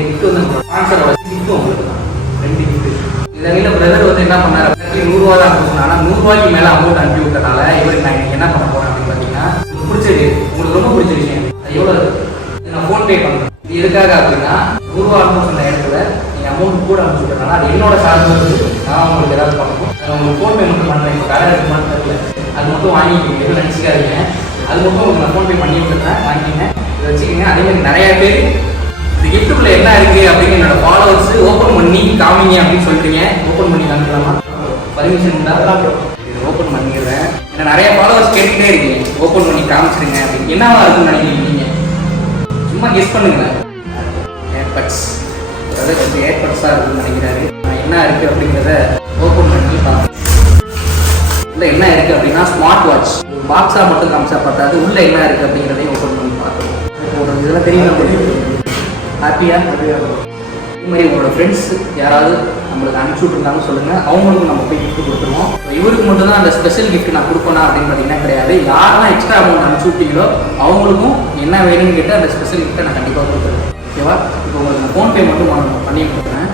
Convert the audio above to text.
இந்த வந்து ஸ்பான்சரோட gift உங்களுக்கு தான். ரெண்டு gift இதில் பிரதர் வந்து என்ன பண்ணார் அப்படின்னா, நூறுரூவா தான் அனுப்பிச்சு ஆனால் நூறுரூவாய்க்கு மேலே அமௌண்ட் அனுப்பி விட்டனால இவருக்கு நான் இன்னைக்கு என்ன பண்ண போகிறேன் அப்படின்னு பார்த்தீங்கன்னா உங்களுக்கு பிடிச்சது உங்களுக்கு ரொம்ப பிடிச்ச விஷயம் அது எவ்வளோ நான் ஃபோன் பே பண்ணுறேன் இது எதுக்காக அப்படின்னா நூறுரூவா அனுப்பி சொன்ன இடத்துல நீங்கள் அமௌண்ட் கூட அனுப்பிச்சு விட்டனால அது என்னோட சார்ஜ் வந்து நான் உங்களுக்கு ஏதாவது பண்ணணும் நான் உங்களுக்கு ஃபோன் பே மட்டும் பண்ணுறேன் இப்போ கடை இருக்குமான்னு தெரியல அது மட்டும் வாங்கிக்கிங்க எதுவும் நினச்சிக்காதீங்க அது மட்டும் உங்களுக்கு நான் ஃபோன் பே பண்ணி விட்டுறேன் வாங்கிக்கங்க இதை வச்சுக்கோங்க அதே மாதிரி நிறைய பேர் காமிங்க அப்படின்னு சொல்றீங்க ஓப்பன் பண்ணி காமிக்கலாமா? பர்மிஷன் இது ஓப்பன் பண்ணிடுறேன். ஏன்னா நிறைய ஃபாலோவர்ஸ் கேட்டுட்டே இருக்கீங்க. ஓப்பன் பண்ணி காமிச்சிருங்க அப்படின்னு. என்னவா இருக்குன்னு நினைக்கிறீங்க நீங்க? சும்மா கெஸ் பண்ணுங்களேன். ஏர்பட்ஸ் அதாவது கொஞ்சம் ஏர்பட்ஸாக இருக்குன்னு நினைக்கிறாரு. நான் என்ன இருக்கு அப்படிங்கிறத ஓப்பன் பண்ணி பார்ப்பேன் உள்ள என்ன இருக்கு அப்படின்னா ஸ்மார்ட் வாட்ச் பாக்ஸா மட்டும் காமிச்சா பார்த்தாது உள்ள என்ன இருக்கு அப்படிங்கிறதையும் ஓப்பன் பண்ணி பார்க்கணும் ஒரு இதெல்லாம் தெரியும்? ஹாப்பியா இது மாதிரி உங்களோட ஃப்ரெண்ட்ஸ் யாராவது நம்மளுக்கு அனுப்பிச்சு விட்ருந்தாங்க சொல்லுங்க. அவங்களுக்கும் நம்ம போய் கிஃப்ட் கொடுத்துருவோம். இவருக்கு மட்டும் தான் அந்த ஸ்பெஷல் கிஃப்ட் நான் கொடுப்பேனா அப்படின்னு பார்த்தீங்கன்னா கிடையாது. யாரெல்லாம் எக்ஸ்ட்ரா அமௌண்ட் அனுப்பிச்சு விட்டீங்களோ அவங்களுக்கும் என்ன வேணும்னு கேட்டு அந்த ஸ்பெஷல் கிஃப்ட்டை நான் கண்டிப்பாக கொடுத்துருவேன். ஓகேவா இப்போ உங்களுக்கு ஃபோன்பே மட்டும் நான் பண்ணி கொடுக்குறேன்.